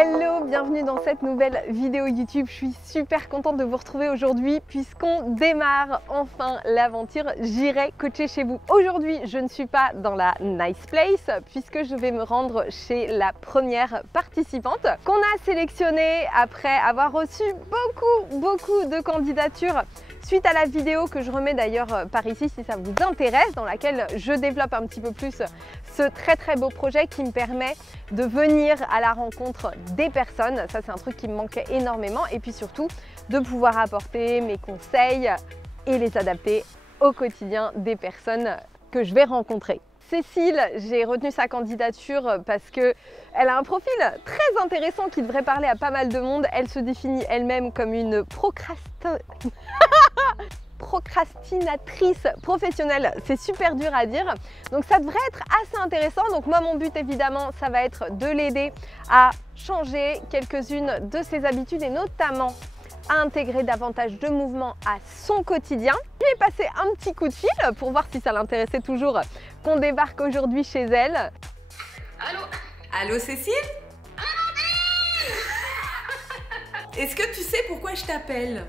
Hello, bienvenue dans cette nouvelle vidéo YouTube. Je suis super contente de vous retrouver aujourd'hui puisqu'on démarre enfin l'aventure J'irai coacher chez vous. Aujourd'hui, je ne suis pas dans la Nice Place puisque je vais me rendre chez la première participante qu'on a sélectionnée après avoir reçu beaucoup de candidatures suite à la vidéo que je remets d'ailleurs par ici si ça vous intéresse, dans laquelle je développe un petit peu plus ce très beau projet qui me permet de venir à la rencontre des personnes. Ça, c'est un truc qui me manquait énormément, et puis surtout de pouvoir apporter mes conseils et les adapter au quotidien des personnes que je vais rencontrer. Cécile, j'ai retenu sa candidature parce qu'elle a un profil très intéressant qui devrait parler à pas mal de monde. Elle se définit elle-même comme une procrastinatrice professionnelle. C'est super dur à dire, donc ça devrait être assez intéressant. Donc moi, mon but évidemment, ça va être de l'aider à changer quelques-unes de ses habitudes et notamment à intégrer davantage de mouvement à son quotidien. Je lui ai passé un petit coup de fil pour voir si ça l'intéressait toujours qu'on débarque aujourd'hui chez elle. Allô? Allô Cécile? Est-ce que tu sais pourquoi je t'appelle?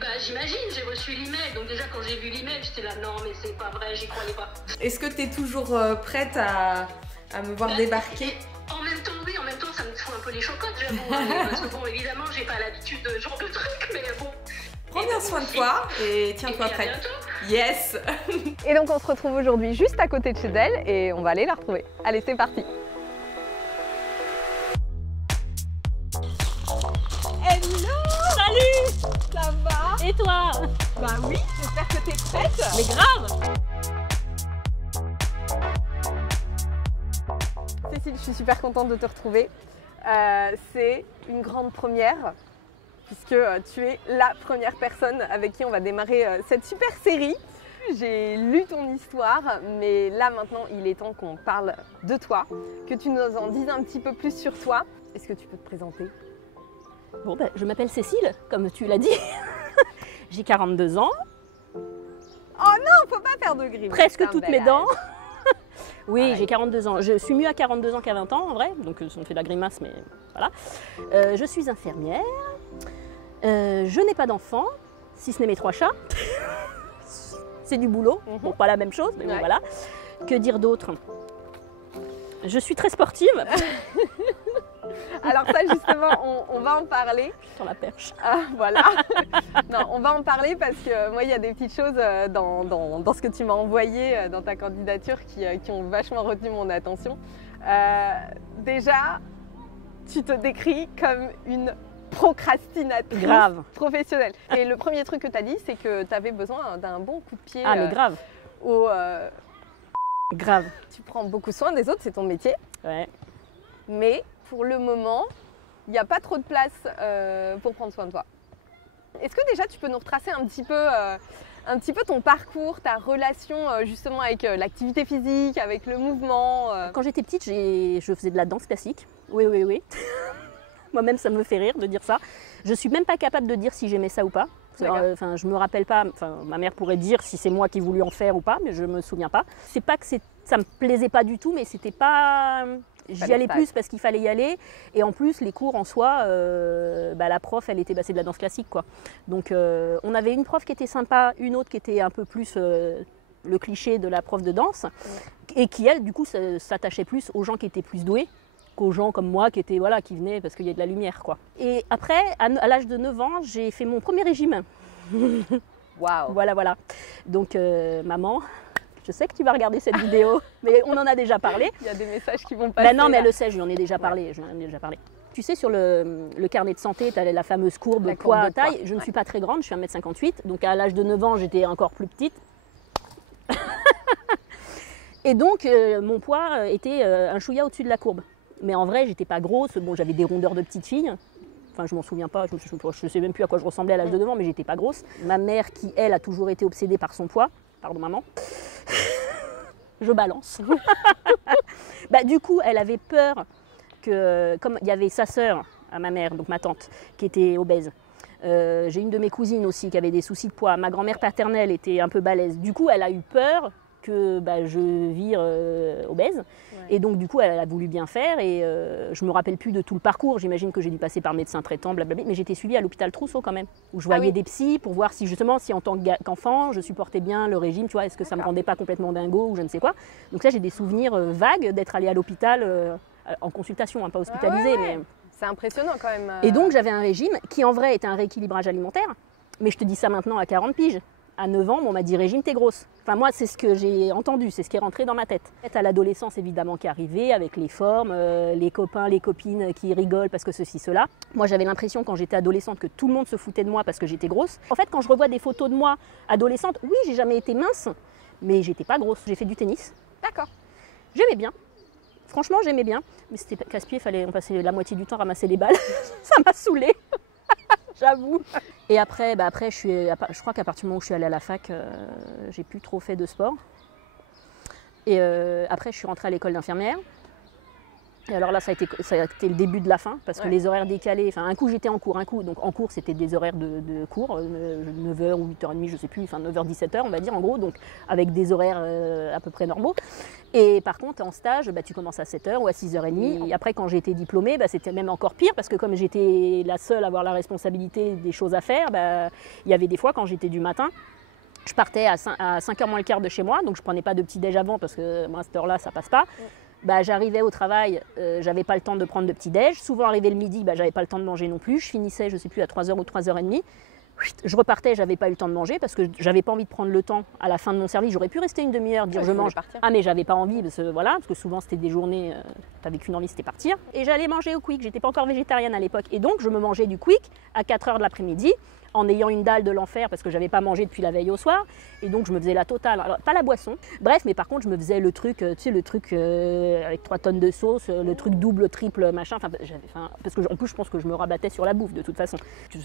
Bah j'imagine, j'ai reçu l'email, donc déjà quand j'ai vu l'email, j'étais là, non mais c'est pas vrai, j'y croyais pas. Est-ce que tu es toujours prête à me voir débarquer? En même temps, oui, en même temps, ça me fout un peu les chocottes, j'avoue. Hein, parce que bon, évidemment, j'ai pas l'habitude de ce genre de truc, mais bon. Prends bien soin de toi et tiens-toi prête. Yes. Et donc on se retrouve aujourd'hui juste à côté de chez elle et on va aller la retrouver. Allez, c'est parti. Hello! Salut! Ça va? Et toi? Bah oui, j'espère que t'es prête. Mais grave! Cécile, je suis super contente de te retrouver. C'est une grande première puisque tu es la première personne avec qui on va démarrer cette super série. J'ai lu ton histoire, mais là maintenant il est temps qu'on parle de toi, que tu nous en dises un petit peu plus sur toi. Est-ce que tu peux te présenter? Bon, ben, je m'appelle Cécile, comme tu l'as dit. J'ai 42 ans. Oh non, faut pas faire de grimace. Presque toutes mes dents. Oui, Pareil. j'ai 42 ans. Je suis mieux à 42 ans qu'à 20 ans, en vrai. Donc, ça me fait de la grimace, mais voilà. Je suis infirmière. Je n'ai pas d'enfants, si ce n'est mes 3 chats. C'est du boulot. Bon, pas la même chose, mais bon, Ouais. voilà. Que dire d'autre? Je suis très sportive. Alors ça justement, on va en parler. Sur la perche. Ah, voilà. Non, on va en parler parce que moi, il y a des petites choses dans ce que tu m'as envoyé dans ta candidature qui ont vachement retenu mon attention. Déjà, tu te décris comme une procrastinatrice Grave. professionnelle. Et le premier truc que tu as dit, c'est que tu avais besoin d'un bon coup de pied Ah, mais grave. au... Grave. Tu prends beaucoup soin des autres, c'est ton métier. Ouais. Mais pour le moment, il n'y a pas trop de place pour prendre soin de toi. Est-ce que déjà tu peux nous retracer un petit peu ton parcours, ta relation justement avec l'activité physique, avec le mouvement Quand j'étais petite, je faisais de la danse classique. Oui. Moi-même, ça me fait rire de dire ça. Je suis même pas capable de dire si j'aimais ça ou pas. Enfin, je me rappelle pas. Enfin, ma mère pourrait dire si c'est moi qui voulais en faire ou pas, mais je me souviens pas. C'est pas que ça me plaisait pas du tout, mais c'était pas. J'y allais plus parce qu'il fallait y aller. Et en plus, les cours en soi, la prof, c'est de la danse classique, quoi. Donc, on avait une prof qui était sympa, une autre qui était un peu plus le cliché de la prof de danse, et qui, elle, du coup, s'attachait plus aux gens qui étaient plus doués qu'aux gens comme moi qui venaient parce qu'il y a de la lumière, quoi. Et après, à l'âge de 9 ans, j'ai fait mon premier régime. Waouh. Voilà. Donc, maman, je sais que tu vas regarder cette vidéo, mais on en a déjà parlé. Il y a des messages qui vont passer. Ben non, mais là. elle le sait, je lui en ai déjà parlé. Tu sais, sur le carnet de santé, tu as la fameuse courbe La courbe poids, de poids, taille. Je ne suis pas très grande, je suis 1m58. Donc, à l'âge de 9 ans, j'étais encore plus petite. Et donc, mon poids était un chouïa au-dessus de la courbe. Mais en vrai, j'étais pas grosse. Bon, j'avais des rondeurs de petite fille. Enfin, je m'en souviens pas. Je sais même plus à quoi je ressemblais à l'âge de 9 ans, mais j'étais pas grosse. Ma mère, qui, elle, a toujours été obsédée par son poids. Pardon, maman. Je balance. Du coup, elle avait peur que, comme il y avait sa sœur à ma mère, donc ma tante, qui était obèse. J'ai une de mes cousines aussi qui avait des soucis de poids. Ma grand-mère paternelle était un peu balèze. Du coup, elle a eu peur que bah, je vire obèse. Ouais. Et donc du coup, elle a voulu bien faire et je me rappelle plus de tout le parcours. J'imagine que j'ai dû passer par médecin traitant, blablabla. Mais j'étais suivie à l'hôpital Trousseau quand même, où je voyais des psys pour voir si justement, si en tant qu'enfant, je supportais bien le régime, tu vois, est-ce que ça me rendait pas complètement dingo ou je ne sais quoi. Donc là, j'ai des souvenirs vagues d'être allée à l'hôpital en consultation, hein, pas hospitalisée, mais... C'est impressionnant quand même. Et donc j'avais un régime qui en vrai était un rééquilibrage alimentaire, mais je te dis ça maintenant à 40 piges. À 9 ans, on m'a dit régime, t'es grosse. Enfin moi, c'est ce que j'ai entendu, c'est ce qui est rentré dans ma tête. À l'adolescence évidemment qui arrivait, avec les formes, les copains, les copines qui rigolent parce que ceci, cela. Moi j'avais l'impression quand j'étais adolescente que tout le monde se foutait de moi parce que j'étais grosse. En fait quand je revois des photos de moi adolescente, oui j'ai jamais été mince, mais j'étais pas grosse. J'ai fait du tennis. D'accord. J'aimais bien. Franchement, j'aimais bien, mais c'était casse-pied, on passait la moitié du temps à ramasser les balles. Ça m'a saoulée, j'avoue. Et après, je crois qu'à partir du moment où je suis allée à la fac, j'ai plus trop fait de sport. Et après, je suis rentrée à l'école d'infirmière. Et alors là, ça a été le début de la fin, parce que les horaires décalés, enfin un coup j'étais en cours, donc en cours c'était des horaires de cours, 9h ou 8h30, je sais plus, enfin 9h, 17h on va dire en gros, donc avec des horaires à peu près normaux. Et par contre en stage, tu commences à 7h ou à 6h30, et après quand j'ai été diplômée, c'était même encore pire, parce que comme j'étais la seule à avoir la responsabilité des choses à faire, il y avait des fois quand j'étais du matin, je partais à 5h moins le quart de chez moi, donc je prenais pas de petit déj avant, parce que moi à cette heure-là ça passe pas. J'arrivais au travail, j'avais pas le temps de prendre de petit-déj. Souvent, arrivé le midi, j'avais pas le temps de manger non plus. Je finissais, je sais plus, à 3h ou 3h30. Je repartais, j'avais pas eu le temps de manger parce que j'avais pas envie de prendre le temps à la fin de mon service. J'aurais pu rester une demi-heure, dire je mange. Ah, mais j'avais pas envie parce que souvent c'était des journées, t'avais qu'une envie, c'était partir. Et j'allais manger au Quick. J'étais pas encore végétarienne à l'époque. Et donc, je me mangeais du Quick à 4h de l'après-midi, en ayant une dalle de l'enfer parce que j'avais pas mangé depuis la veille au soir, et donc je me faisais la totale, alors pas la boisson, bref, mais par contre je me faisais le truc, tu sais, le truc avec 3 tonnes de sauce, le truc double, triple, machin, parce que en plus je pense que je me rabattais sur la bouffe de toute façon,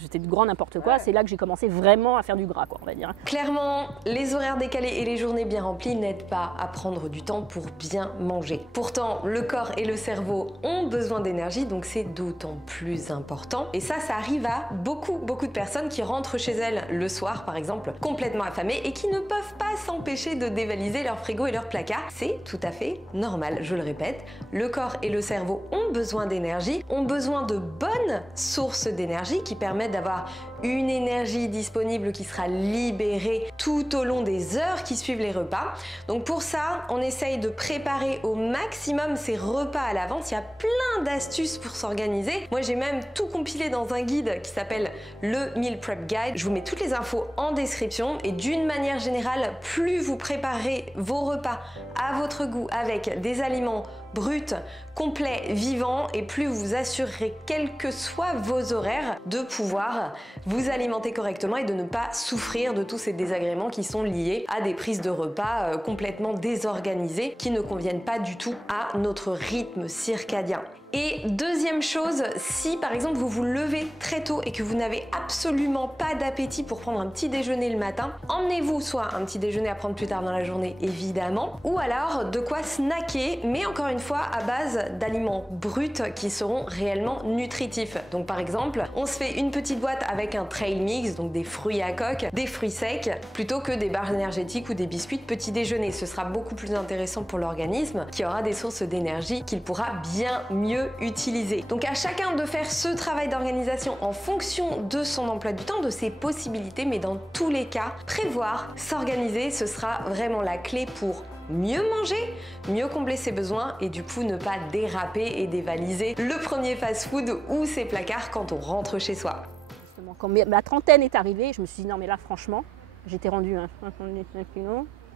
c'était du grand n'importe quoi. C'est là que j'ai commencé vraiment à faire du gras, quoi, on va dire. Clairement, les horaires décalés et les journées bien remplies n'aident pas à prendre du temps pour bien manger. Pourtant, le corps et le cerveau ont besoin d'énergie, donc c'est d'autant plus important. Et ça arrive à beaucoup de personnes qui rentrent chez elles le soir par exemple complètement affamées et qui ne peuvent pas s'empêcher de dévaliser leur frigo et leur placard. C'est tout à fait normal, je le répète, le corps et le cerveau ont besoin d'énergie, ont besoin de bonnes sources d'énergie qui permettent d'avoir une énergie disponible qui sera libérée tout au long des heures qui suivent les repas. Donc pour ça, on essaye de préparer au maximum ces repas à l'avance. Il y a plein d'astuces pour s'organiser. Moi, j'ai même tout compilé dans un guide qui s'appelle le Meal Prep Guide. Je vous mets toutes les infos en description et d'une manière générale, plus vous préparez vos repas à votre goût avec des aliments bruts, complets, vivants, et plus vous assurerez, quels que soient vos horaires, de pouvoir vous alimenter correctement et de ne pas souffrir de tous ces désagréments qui sont liés à des prises de repas complètement désorganisées qui ne conviennent pas du tout à notre rythme circadien. Et deuxième chose, si par exemple vous vous levez très tôt et que vous n'avez absolument pas d'appétit pour prendre un petit déjeuner le matin, emmenez-vous soit un petit déjeuner à prendre plus tard dans la journée évidemment, ou alors de quoi snacker, mais encore une fois à base d'aliments bruts qui seront réellement nutritifs. Donc par exemple, on se fait une petite boîte avec un trail mix, donc des fruits à coque, des fruits secs, plutôt que des barres énergétiques ou des biscuits de petit déjeuner. Ce sera beaucoup plus intéressant pour l'organisme qui aura des sources d'énergie qu'il pourra bien mieux utiliser. Donc à chacun de faire ce travail d'organisation en fonction de son emploi du temps, de ses possibilités, mais dans tous les cas, prévoir, s'organiser, ce sera vraiment la clé pour mieux manger, mieux combler ses besoins et du coup ne pas déraper et dévaliser le premier fast-food ou ses placards quand on rentre chez soi. Justement, quand ma trentaine est arrivée, je me suis dit non mais là franchement, j'étais rendue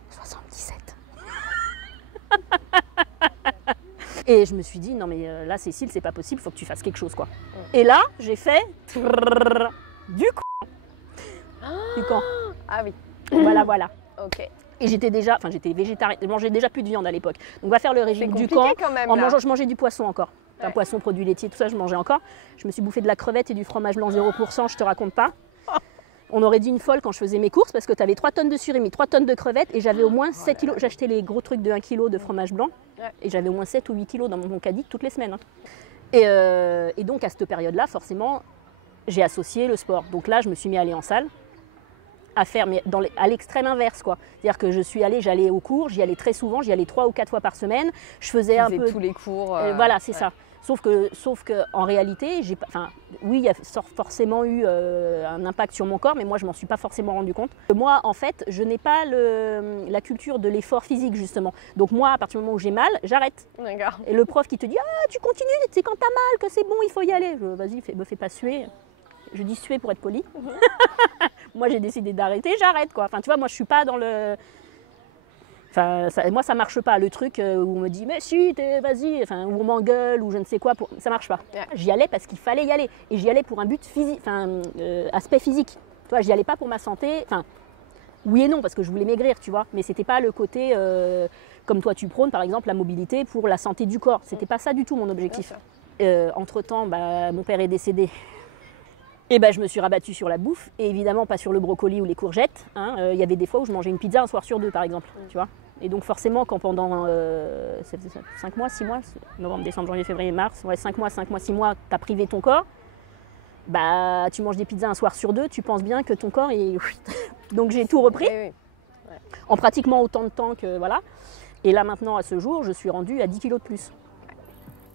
77. Et je me suis dit, non mais là Cécile, c'est pas possible, faut que tu fasses quelque chose quoi. Et là, j'ai fait du camp. Ah oui. Voilà. Ok. Et j'étais végétarienne, je mangeais déjà plus de viande à l'époque. Donc on va faire le régime du camp. Quand même, je mangeais du poisson encore. Enfin, poisson, produits laitiers, tout ça, je mangeais encore. Je me suis bouffé de la crevette et du fromage blanc 0%, je te raconte pas. On aurait dit une folle quand je faisais mes courses parce que tu avais 3 tonnes de surimi, 3 tonnes de crevettes et j'avais au moins 7 kilos. J'achetais les gros trucs de 1 kg de fromage blanc et j'avais au moins 7 ou 8 kilos dans mon caddie toutes les semaines. Et donc à cette période-là, forcément, j'ai associé le sport. Donc là, je me suis mis à aller en salle. à faire, mais à l'extrême inverse, quoi. C'est-à-dire que j'allais au cours, j'y allais très souvent, j'y allais 3 ou 4 fois par semaine. Je faisais un peu tous les cours. voilà, c'est ça. Sauf que en réalité, oui, il y a forcément eu un impact sur mon corps, mais moi, je m'en suis pas forcément rendu compte. Moi, en fait, je n'ai pas la culture de l'effort physique, justement. Donc moi, à partir du moment où j'ai mal, j'arrête. D'accord. Et le prof qui te dit « Ah, tu continues, c'est quand t'as mal que c'est bon, il faut y aller. » Vas-y, me fais pas suer. Je dis suer pour être poli. Moi, j'ai décidé d'arrêter, j'arrête, quoi. Enfin, tu vois, moi, je suis pas dans le... Enfin, moi, ça marche pas. Le truc où on me dit, mais si, vas-y, enfin, où on m'engueule, ou je ne sais quoi, ça marche pas. Yeah. J'y allais parce qu'il fallait y aller. Et j'y allais pour un but physique, aspect physique. Tu vois, j'y allais pas pour ma santé. Enfin, oui et non, parce que je voulais maigrir, tu vois. Mais c'était pas le côté, comme toi, tu prônes, par exemple, la mobilité pour la santé du corps. C'était pas ça du tout mon objectif. Entre-temps, mon père est décédé. Et je me suis rabattue sur la bouffe, et évidemment pas sur le brocoli ou les courgettes. Il y avait des fois où je mangeais une pizza un soir sur 2, par exemple. Tu vois. Et donc forcément, quand pendant 5 mois, 6 mois, novembre, décembre, janvier, février, mars, 5 mois, 6 mois, tu as privé ton corps, tu manges des pizzas un soir sur 2, tu penses bien que ton corps est... Donc j'ai tout repris, en pratiquement autant de temps que... Voilà. Et là maintenant, à ce jour, je suis rendue à 10 kilos de plus.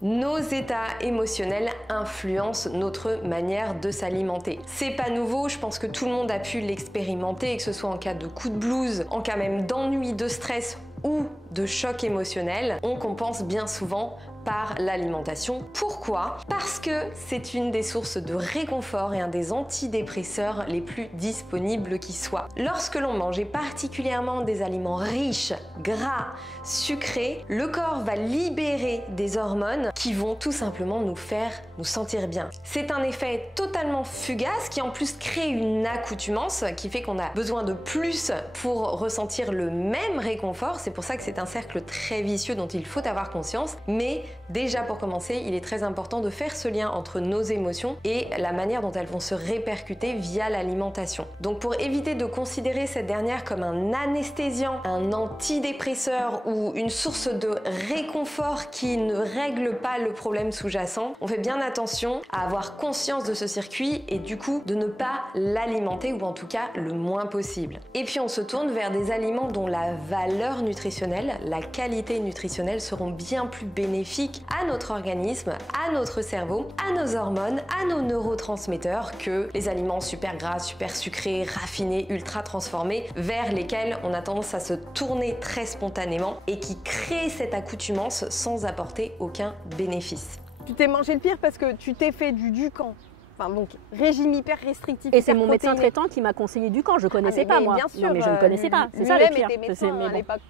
Nos états émotionnels influencent notre manière de s'alimenter. C'est pas nouveau, je pense que tout le monde a pu l'expérimenter, que ce soit en cas de coup de blues, en cas même d'ennui, de stress ou de choc émotionnel. On compense bien souvent par l'alimentation. Pourquoi? Parce que c'est une des sources de réconfort et un des antidépresseurs les plus disponibles qui soient. Lorsque l'on mange, et particulièrement des aliments riches, gras, sucrés, le corps va libérer des hormones qui vont tout simplement nous faire nous sentir bien. C'est un effet totalement fugace qui en plus crée une accoutumance qui fait qu'on a besoin de plus pour ressentir le même réconfort. C'est pour ça que c'est un cercle très vicieux dont il faut avoir conscience. Mais déjà pour commencer, il est très important de faire ce lien entre nos émotions et la manière dont elles vont se répercuter via l'alimentation. Donc pour éviter de considérer cette dernière comme un anesthésiant, un antidépresseur ou une source de réconfort qui ne règle pas le problème sous-jacent, on fait bien attention à avoir conscience de ce circuit et du coup de ne pas l'alimenter, ou en tout cas le moins possible. Et puis on se tourne vers des aliments dont la valeur nutritionnelle, la qualité nutritionnelle seront bien plus bénéfiques à notre organisme, à notre cerveau, à nos hormones, à nos neurotransmetteurs que les aliments super gras, super sucrés, raffinés, ultra transformés, vers lesquels on a tendance à se tourner très spontanément et qui créent cette accoutumance sans apporter aucun bénéfice. Tu t'es mangé le pire parce que tu t'es fait du Dukan. Enfin, donc, régime hyper restrictif. Et c'est mon médecin traitant qui m'a conseillé Dukan. Je connaissais pas, moi. Bien sûr, non, mais je ne connaissais pas. C'est ça le pire. Était médecin à l'époque.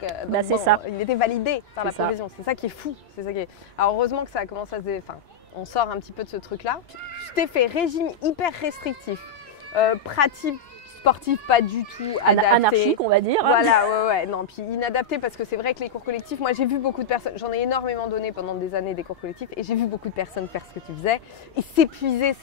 C'est ça. Il était validé par la profession. C'est ça qui est fou. C'est ça qui est... Alors heureusement que ça a commencé à se... Enfin, on sort un petit peu de ce truc-là. Tu t'es fait régime hyper restrictif, pratique sportive pas du tout adaptée. Anarchique, on va dire. Voilà, ouais. Non, puis inadapté parce que c'est vrai que les cours collectifs, moi j'ai vu beaucoup de personnes, j'en ai énormément donné pendant des années des cours collectifs et j'ai vu beaucoup de personnes faire ce que tu faisais et s'épuiser,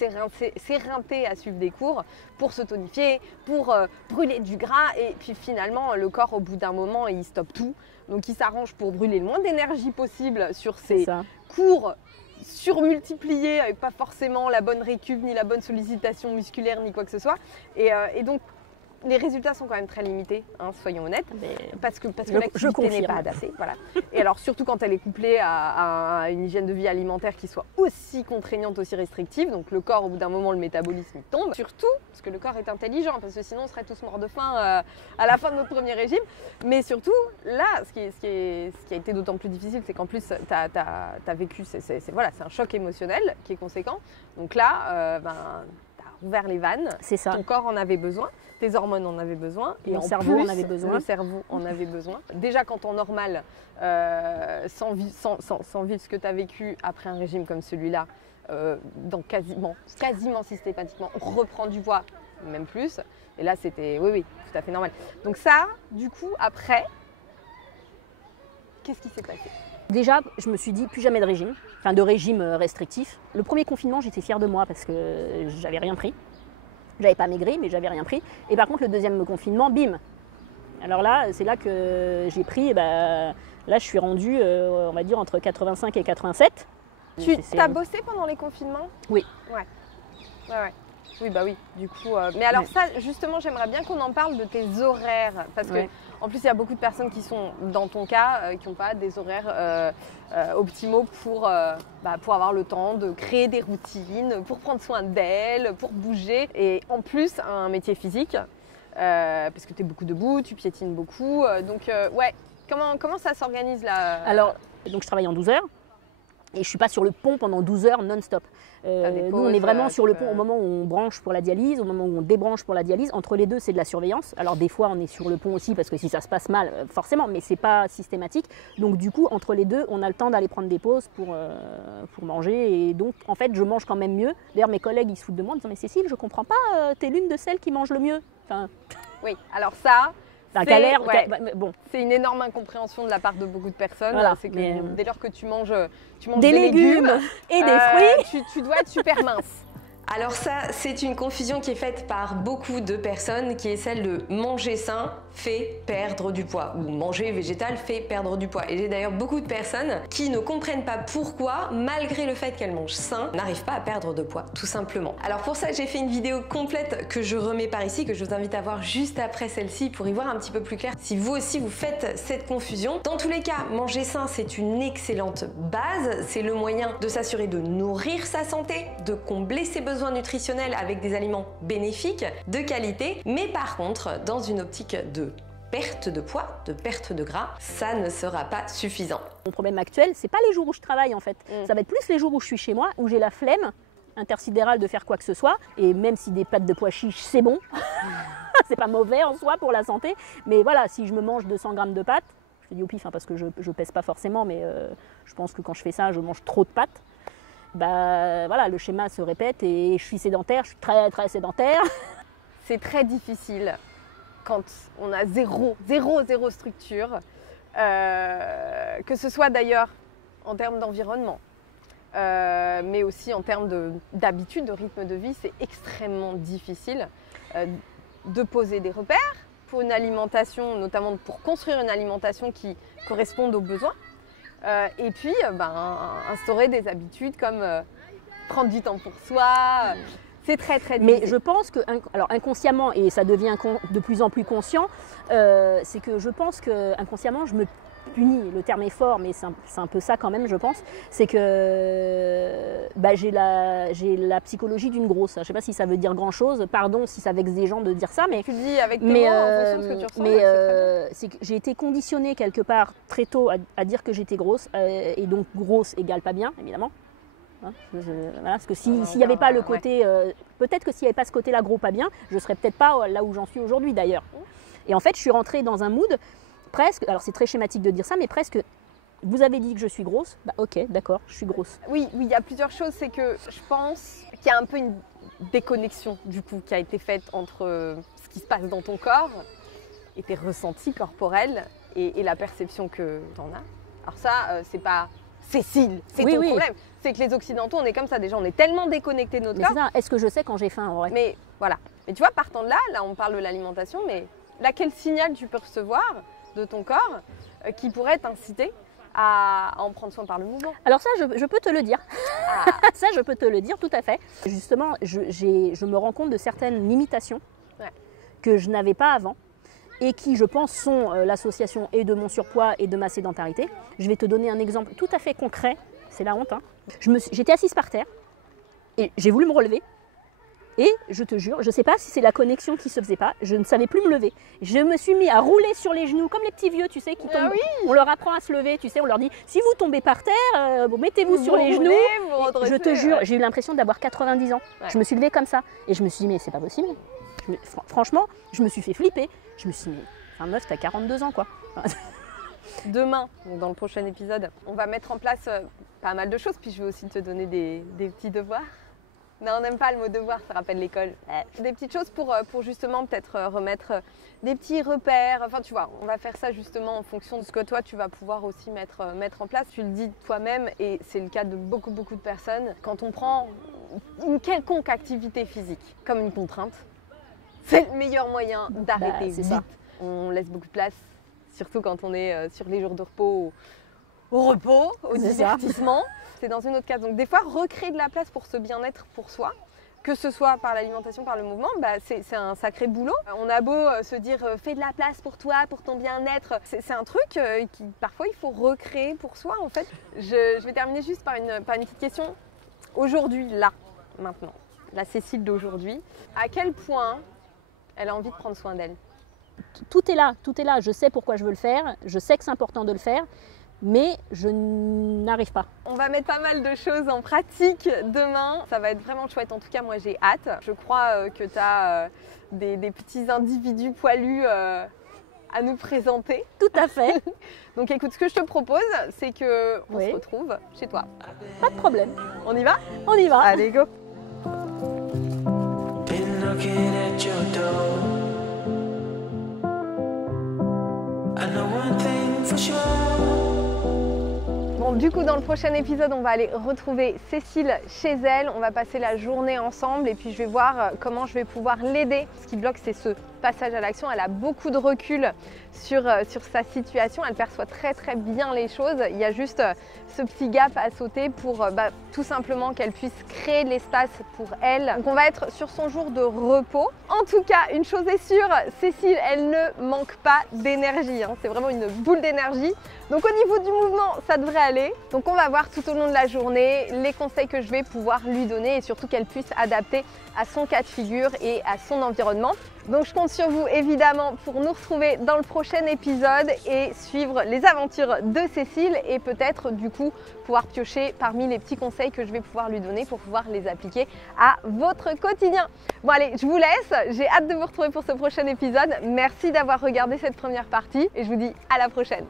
s'éreinter à suivre des cours pour se tonifier, pour brûler du gras et puis finalement le corps au bout d'un moment il stoppe tout. Donc il s'arrange pour brûler le moins d'énergie possible sur ces cours surmultipliés avec pas forcément la bonne récup ni la bonne sollicitation musculaire ni quoi que ce soit et donc les résultats sont quand même très limités, hein, soyons honnêtes, parce que l'activité n'est pas adaptée. Voilà. Et alors surtout quand elle est couplée à une hygiène de vie alimentaire qui soit aussi contraignante, aussi restrictive, donc le corps au bout d'un moment le métabolisme il tombe, surtout parce que le corps est intelligent, parce que sinon on serait tous morts de faim à la fin de notre premier régime, mais surtout là ce qui a été d'autant plus difficile c'est qu'en plus tu as vécu, c'est un choc émotionnel qui est conséquent, donc là ouvert les vannes, ton corps en avait besoin, tes hormones en avaient besoin, et le en cerveau plus, en avait besoin. Le cerveau en avait besoin. Déjà quand on normal, sans vivre ce que tu as vécu après un régime comme celui-là, donc quasiment systématiquement, on reprend du poids, même plus, et là c'était, oui, tout à fait normal. Donc ça, du coup, après, qu'est-ce qui s'est passé ? Déjà, je me suis dit plus jamais de régime, de régime restrictif. Le premier confinement, j'étais fière de moi parce que j'avais rien pris. J'avais pas maigri, mais j'avais rien pris. Et par contre, le deuxième confinement, bim. Alors là, c'est là que j'ai pris, là je suis rendue, on va dire, entre 85 et 87. Tu as bossé pendant les confinements ? Oui. Ouais. Oui, bah oui, du coup. Mais alors ça, justement, j'aimerais bien qu'on en parle de tes horaires. Parce que, en plus, il y a beaucoup de personnes qui sont, dans ton cas, qui n'ont pas des horaires optimaux pour avoir le temps de créer des routines, pour prendre soin d'elles, pour bouger. Et en plus, un métier physique, parce que tu es beaucoup debout, tu piétines beaucoup. Donc, ouais, comment ça s'organise là? Alors, donc je travaille en 12 heures. Et je ne suis pas sur le pont pendant 12 heures non-stop. Nous, on est vraiment sur le pont au moment où on branche pour la dialyse, au moment où on débranche pour la dialyse. Entre les deux, c'est de la surveillance. Alors des fois, on est sur le pont aussi parce que si ça se passe mal, forcément, mais ce n'est pas systématique. Donc du coup, entre les deux, on a le temps d'aller prendre des pauses pour manger. Et donc, en fait, je mange quand même mieux. D'ailleurs, mes collègues, ils se foutent de moi en disant « Mais Cécile, je ne comprends pas, tu es l'une de celles qui mange le mieux. » Enfin... Oui, alors ça... Bon. C'est une énorme incompréhension de la part de beaucoup de personnes. Voilà, c'est que dès lors que tu manges des légumes et des fruits, tu dois être super mince. Alors ça, c'est une confusion qui est faite par beaucoup de personnes, qui est celle de manger sain fait perdre du poids, ou manger végétal fait perdre du poids. Et j'ai d'ailleurs beaucoup de personnes qui ne comprennent pas pourquoi, malgré le fait qu'elles mangent sain, n'arrivent pas à perdre de poids, tout simplement. Alors pour ça, j'ai fait une vidéo complète que je remets par ici, que je vous invite à voir juste après celle-ci pour y voir un petit peu plus clair si vous aussi vous faites cette confusion. Dans tous les cas, manger sain, c'est une excellente base, c'est le moyen de s'assurer de nourrir sa santé, de combler ses besoins nutritionnels avec des aliments bénéfiques, de qualité, mais par contre, dans une optique de perte de poids, de perte de gras, ça ne sera pas suffisant. Mon problème actuel, c'est pas les jours où je travaille en fait. Ça va être plus les jours où je suis chez moi, où j'ai la flemme intersidérale de faire quoi que ce soit. Et même si des pâtes de pois chiches, c'est bon. C'est pas mauvais en soi pour la santé. Mais voilà, si je me mange 200 grammes de pâtes, je fais du au pif parce que je pèse pas forcément, mais je pense que quand je fais ça, je mange trop de pâtes. Bah voilà, le schéma se répète et je suis sédentaire, je suis très très sédentaire. C'est très difficile quand on a zéro structure, que ce soit d'ailleurs en termes d'environnement, mais aussi en termes d'habitude, de rythme de vie, c'est extrêmement difficile de poser des repères pour une alimentation, notamment pour construire une alimentation qui corresponde aux besoins. Et puis, instaurer des habitudes comme prendre du temps pour soi, c'est très très difficile. Mais je pense que, alors inconsciemment, et ça devient de plus en plus conscient, c'est que je pense que inconsciemment, je me punis, le terme est fort, mais c'est un peu ça quand même, je pense, c'est que j'ai la psychologie d'une grosse. Je ne sais pas si ça veut dire grand-chose, pardon si ça vexe des gens de dire ça, mais... Tu le dis avec tes mots, en fonction de ce que tu ressens. C'est que j'ai été conditionnée quelque part très tôt à dire que j'étais grosse, et donc grosse égale pas bien, évidemment. Hein, voilà, parce que s'il n'y avait pas le côté... peut-être que s'il n'y avait pas ce côté-là gros pas bien, je ne serais peut-être pas là où j'en suis aujourd'hui d'ailleurs. Et en fait, je suis rentrée dans un mood... Presque, alors c'est très schématique de dire ça, mais presque, vous avez dit que je suis grosse, bah ok, d'accord, je suis grosse. Oui, il y a plusieurs choses, c'est que je pense qu'il y a un peu une déconnexion du coup qui a été faite entre ce qui se passe dans ton corps et tes ressentis corporels et la perception que tu en as. Alors ça, c'est pas Cécile, c'est ton problème. C'est que les Occidentaux, on est comme ça déjà, on est tellement déconnectés de notre corps. C'est ça, est-ce que je sais quand j'ai faim en vrai? Mais voilà, mais tu vois, partant de là on parle de l'alimentation, mais là, quel signal tu peux recevoir de ton corps qui pourrait t'inciter à en prendre soin par le mouvement? Alors ça, je peux te le dire. Ça, je peux te le dire, tout à fait. Justement, je me rends compte de certaines limitations que je n'avais pas avant et qui, je pense, sont l'association et de mon surpoids et de ma sédentarité. Je vais te donner un exemple tout à fait concret. C'est la honte, hein. J'étais assise par terre et j'ai voulu me relever. Et je te jure, je ne sais pas si c'est la connexion qui ne se faisait pas, je ne savais plus me lever. Je me suis mis à rouler sur les genoux, comme les petits vieux, tu sais, qui tombent. On leur apprend à se lever, tu sais, on leur dit, si vous tombez par terre, mettez-vous sur les genoux. Je te jure, j'ai eu l'impression d'avoir 90 ans. Ouais. Je me suis levée comme ça. Et je me suis dit, mais c'est pas possible. Franchement, je me suis fait flipper. Je me suis dit, mais meuf, t'as 42 ans, quoi. Demain, donc dans le prochain épisode, on va mettre en place pas mal de choses, puis je vais aussi te donner des petits devoirs. Non, on n'aime pas le mot devoir, ça rappelle l'école. Des petites choses pour justement peut-être remettre des petits repères. Enfin, tu vois, on va faire ça justement en fonction de ce que toi, tu vas pouvoir aussi mettre en place. Tu le dis toi-même et c'est le cas de beaucoup de personnes. Quand on prend une quelconque activité physique comme une contrainte, c'est le meilleur moyen d'arrêter vite. Ça. On laisse beaucoup de place, surtout quand on est sur les jours de repos, au repos, au divertissement. C'est dans une autre case. Donc des fois, recréer de la place pour ce bien-être pour soi, que ce soit par l'alimentation, par le mouvement, bah, c'est un sacré boulot. On a beau se dire fais de la place pour toi, pour ton bien-être, c'est un truc qui parfois il faut recréer pour soi en fait. Je vais terminer juste par une petite question. Aujourd'hui, là, maintenant, la Cécile d'aujourd'hui, à quel point elle a envie de prendre soin d'elle? Tout est là, je sais pourquoi je veux le faire, je sais que c'est important de le faire, mais je n'arrive pas. On va mettre pas mal de choses en pratique demain, ça va être vraiment chouette, en tout cas moi j'ai hâte. Je crois que tu as des petits individus poilus à nous présenter. Tout à fait. Donc écoute, ce que je te propose, c'est qu'on se retrouve chez toi. Pas de problème. On y va? On y va. Allez, go! Bon, du coup, dans le prochain épisode, on va aller retrouver Cécile chez elle. On va passer la journée ensemble et puis je vais voir comment je vais pouvoir l'aider. Ce qui bloque, c'est ce passage à l'action. Elle a beaucoup de recul sur sa situation. Elle perçoit très bien les choses. Il y a juste ce petit gap à sauter pour tout simplement qu'elle puisse créer de l'espace pour elle. Donc on va être sur son jour de repos. En tout cas, une chose est sûre, Cécile, elle ne manque pas d'énergie. C'est vraiment une boule d'énergie. Donc au niveau du mouvement, ça devrait aller. Donc on va voir tout au long de la journée les conseils que je vais pouvoir lui donner et surtout qu'elle puisse adapter à son cas de figure et à son environnement. Donc je compte sur vous évidemment pour nous retrouver dans le prochain épisode et suivre les aventures de Cécile et peut-être du coup pouvoir piocher parmi les petits conseils que je vais pouvoir lui donner pour pouvoir les appliquer à votre quotidien. Bon allez, je vous laisse, j'ai hâte de vous retrouver pour ce prochain épisode. Merci d'avoir regardé cette première partie et je vous dis à la prochaine.